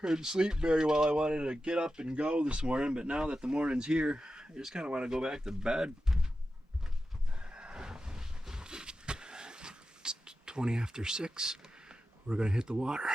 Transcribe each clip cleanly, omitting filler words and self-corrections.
Couldn't sleep very well. I wanted to get up and go this morning, but now that the morning's here, I just kind of want to go back to bed. It's 20 after 6. We're going to hit the water.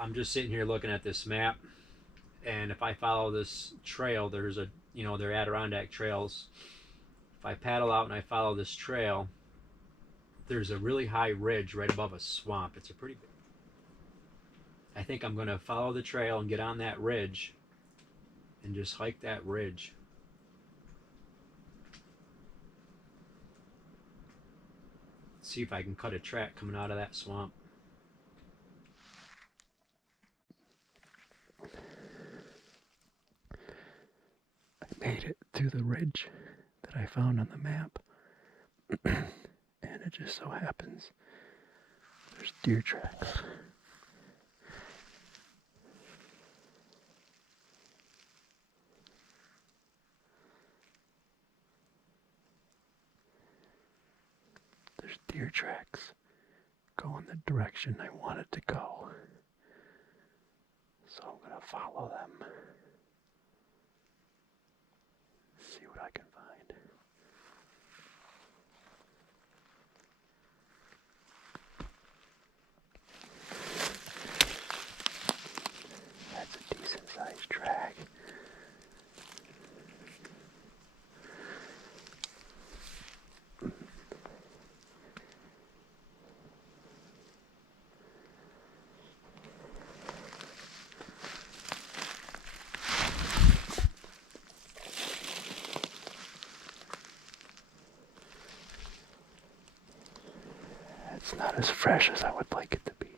I'm just sitting here looking at this map, and if I follow this trail, they're Adirondack trails. If I paddle out and I follow this trail, there's a really high ridge right above a swamp. It's a pretty big. I think I'm going to follow the trail and get on that ridge and just hike that ridge. See if I can cut a track coming out of that swamp. I made it to the ridge that I found on the map. And it just so happens there's deer tracks. There's deer tracks going the direction I wanted to go. So I'm going to follow them. See what I can find. That's a decent sized track. It's not as fresh as I would like it to be.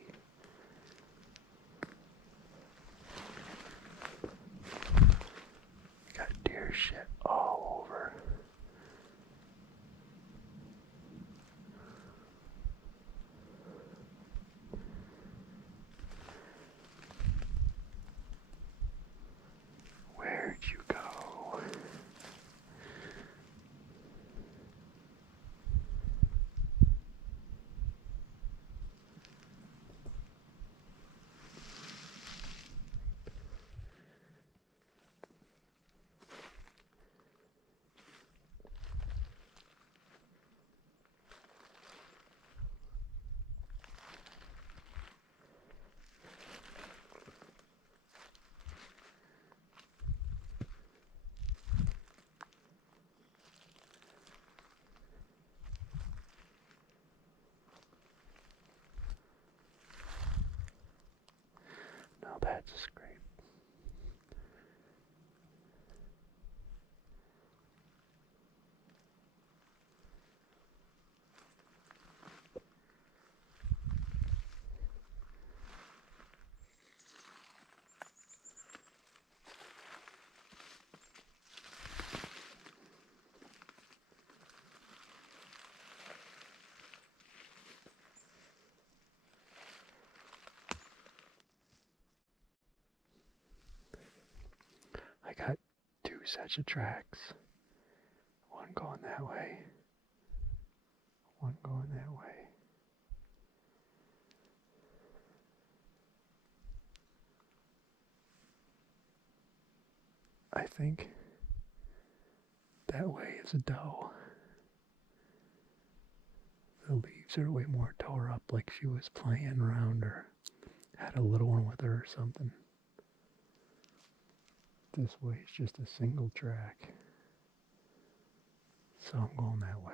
Got deer shit all over. Where'd you go? Now that's a scrape. I got 2 sets of tracks. One going that way. One going that way. think. That way is a doe. The leaves are way more tore up, like she was playing around or had a little one with her or something. This way is just a single track. So I'm going that way.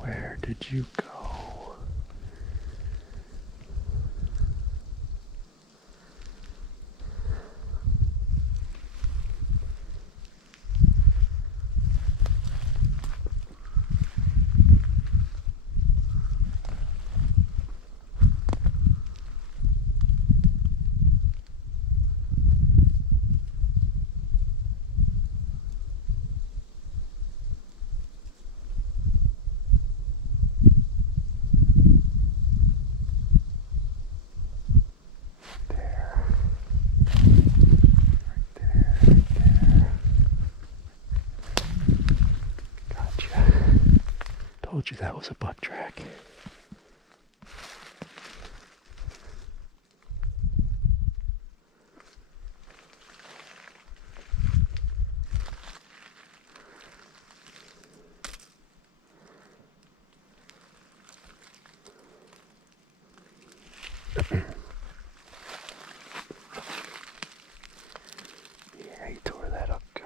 Where did you go? Told you that was a buck track. Yeah, he tore that up good.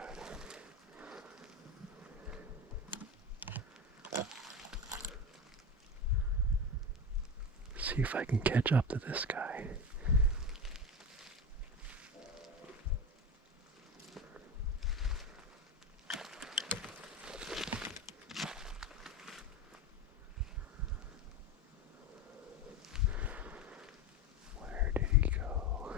See if I can catch up to this guy. Where did he go?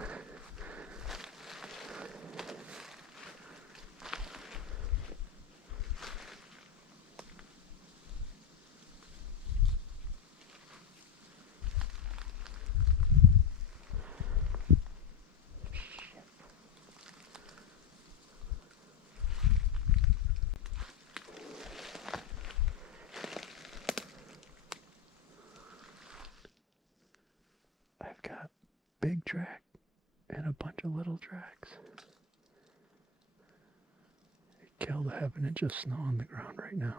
I've got big track and a bunch of little tracks. It killed to have an inch of snow on the ground right now.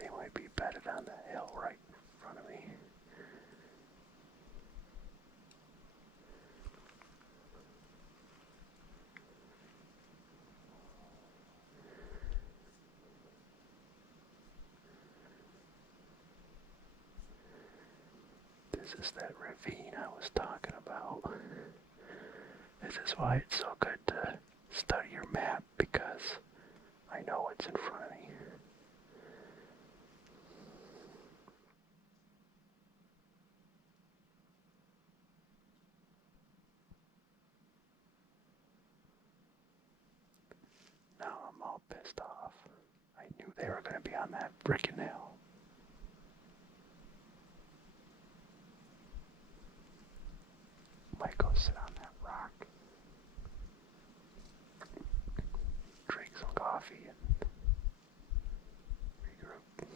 They might be bedded on the hill right in front of me. This is that ravine I was talking about. This is why it's so good to study your map, because I know what's in front of me. pissed off. I knew they were going to be on that frickin' hill. Might go sit on that rock, drink some coffee, and regroup.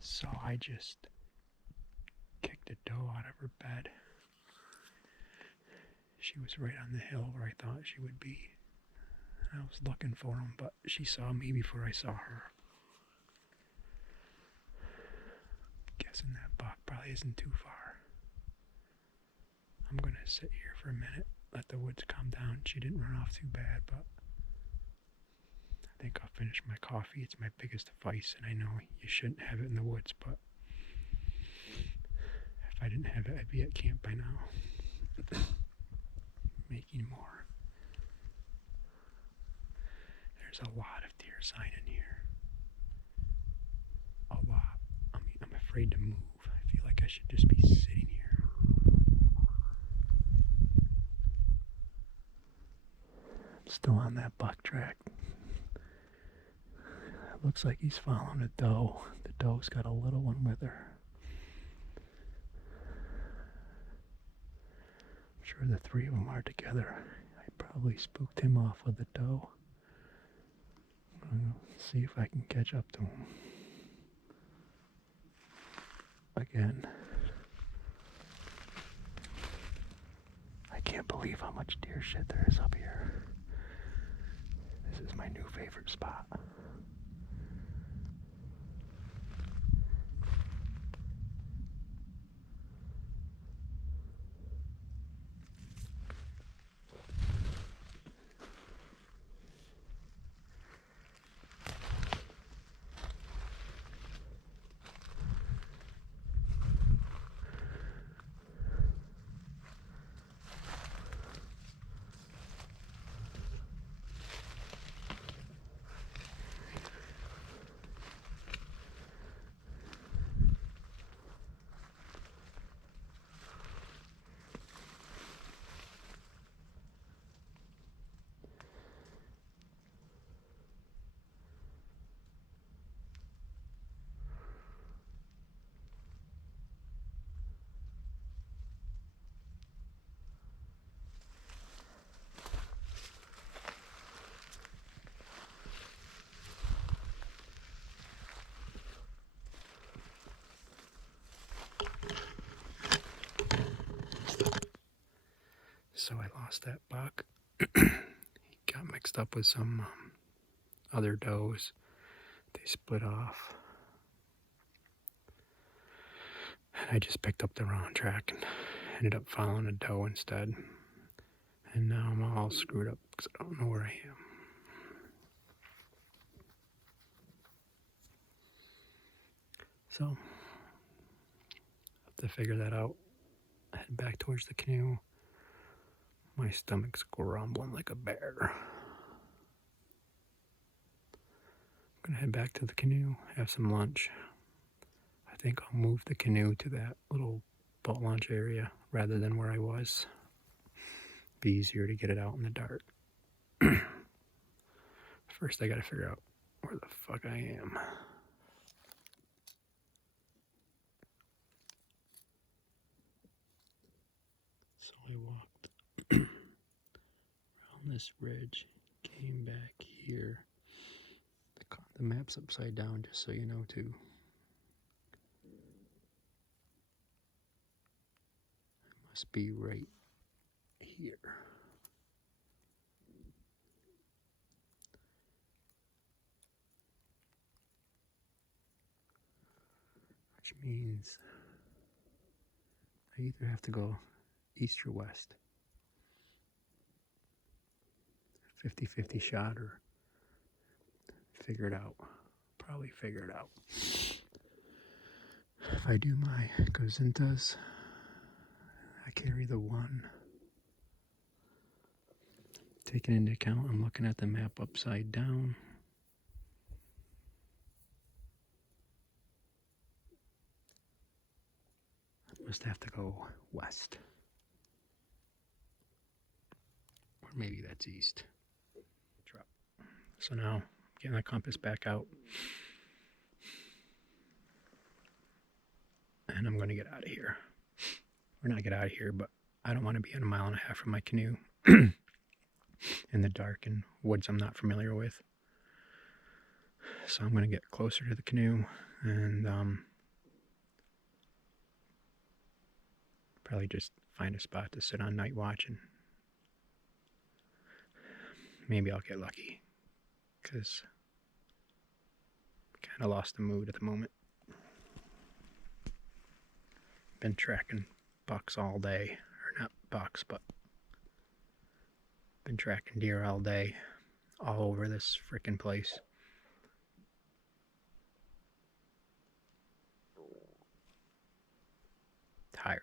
So I just kicked a doe out of her bed. She was right on the hill where I thought she would be. I was looking for him, but she saw me before I saw her. Guessing that buck probably isn't too far. I'm gonna sit here for a minute, let the woods calm down. She didn't run off too bad, but I think I'll finish my coffee. It's my biggest vice, and I know you shouldn't have it in the woods, but if I didn't have it, I'd be at camp by now. Making more. There's a lot of deer sign in here. A lot. I mean, I'm afraid to move. I feel like I should just be sitting here. I'm still on that buck track. It looks like he's following a doe. The doe's got a little one with her. I'm sure the three of them are together. I probably spooked him off with the doe. I'll see if I can catch up to him. Again. I can't believe how much deer shit there is up here. This is my new favorite spot. So I lost that buck. He got mixed up with some other does. They split off. And I just picked up the wrong track and ended up following a doe instead. And now I'm all screwed up because I don't know where I am. So, I'll have to figure that out. Head back towards the canoe. My stomach's grumbling like a bear. I'm gonna head back to the canoe, have some lunch. I think I'll move the canoe to that little boat launch area rather than where I was. Be easier to get it out in the dark. First, I gotta figure out where the fuck I am. So I walked around this ridge, came back here. The map's upside down, just so you know, too. I must be right here. Which means I either have to go east or west. 50-50 shot or figure it out. Probably figure it out. If I do my Gazintas, I carry the one. Taking into account, I'm looking at the map upside down. I must have to go west. maybe that's east. So now, getting the compass back out. And I'm going to get out of here. Or not get out of here, but I don't want to be in a mile and a half from my canoe in the dark and woods I'm not familiar with. So I'm going to get closer to the canoe and probably just find a spot to sit on night watch, and maybe I'll get lucky because I kind of lost the mood at the moment. Been tracking bucks all day, or not bucks, but been tracking deer all day, all over this frickin' place. Tired.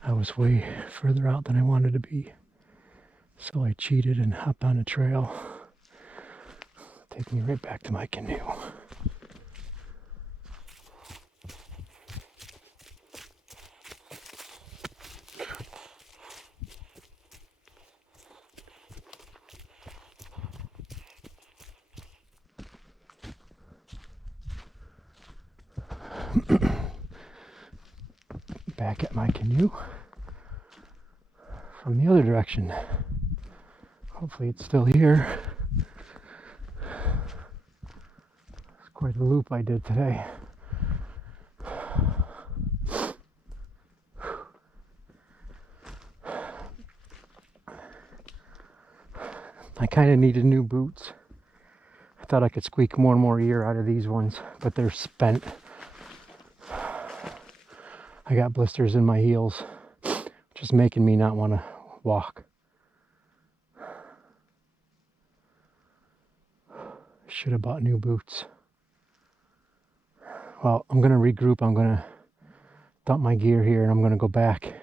I was way further out than I wanted to be, so I cheated and hopped on a trail. Take me right back to my canoe. Back at my canoe from the other direction. Hopefully it's still here. It's quite a loop I did today. I kind of needed new boots. I thought I could squeak more and more ear out of these ones, but they're spent. I got blisters in my heels, which is making me not want to walk. Should have bought new boots. Well, I'm going to regroup. I'm going to dump my gear here, and I'm going to go back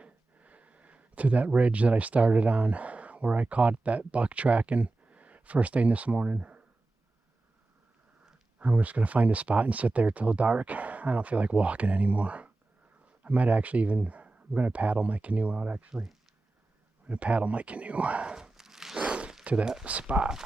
to that ridge that I started on, where I caught that buck tracking first thing this morning. I'm just going to find a spot and sit there till dark. I don't feel like walking anymore. I might actually I'm going to paddle my canoe out actually. I'm going to paddle my canoe to that spot.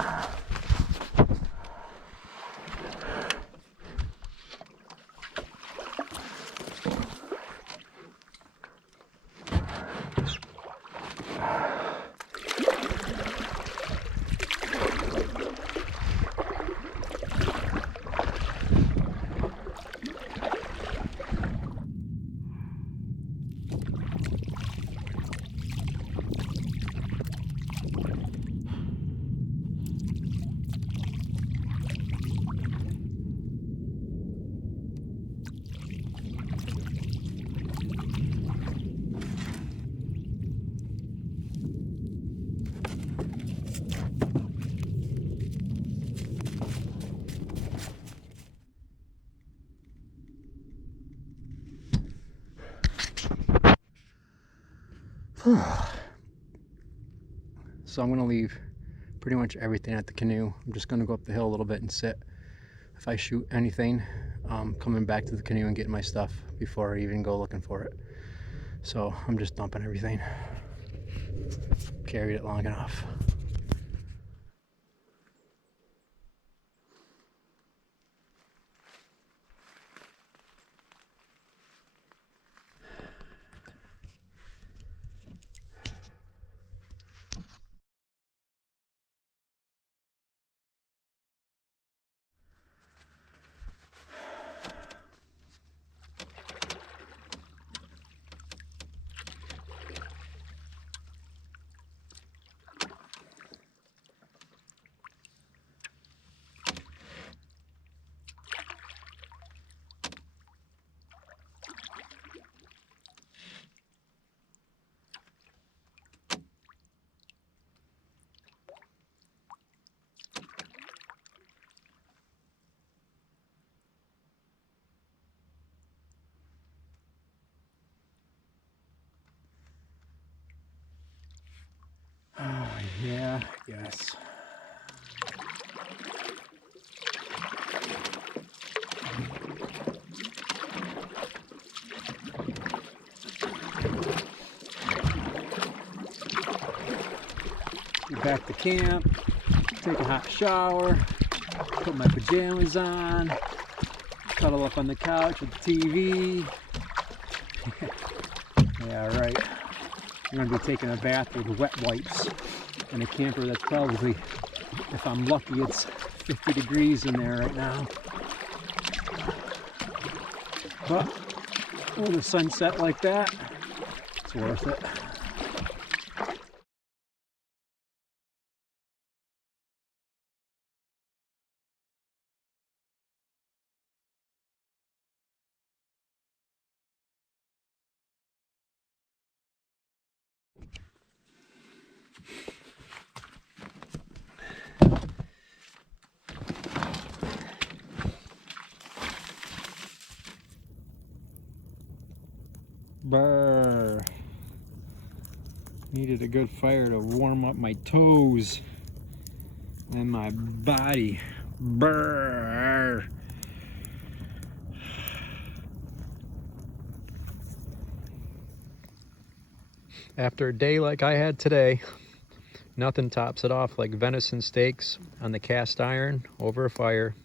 So I'm going to leave pretty much everything at the canoe. I'm just going to go up the hill a little bit and sit. If I shoot anything, coming back to the canoe and getting my stuff before I even go looking for it. So I'm just dumping everything. Carried it long enough. Yeah, yes. Get back to camp, take a hot shower, put my pajamas on, cuddle up on the couch with the TV. Yeah, right. I'm going to be taking a bath with wet wipes in a camper that's probably, if I'm lucky, it's 50 degrees in there right now. But with a sunset like that, it's worth it. Brr. Needed a good fire to warm up my toes and my body. Brr. After a day like I had today, nothing tops it off like venison steaks on the cast iron over a fire.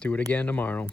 Do it again tomorrow.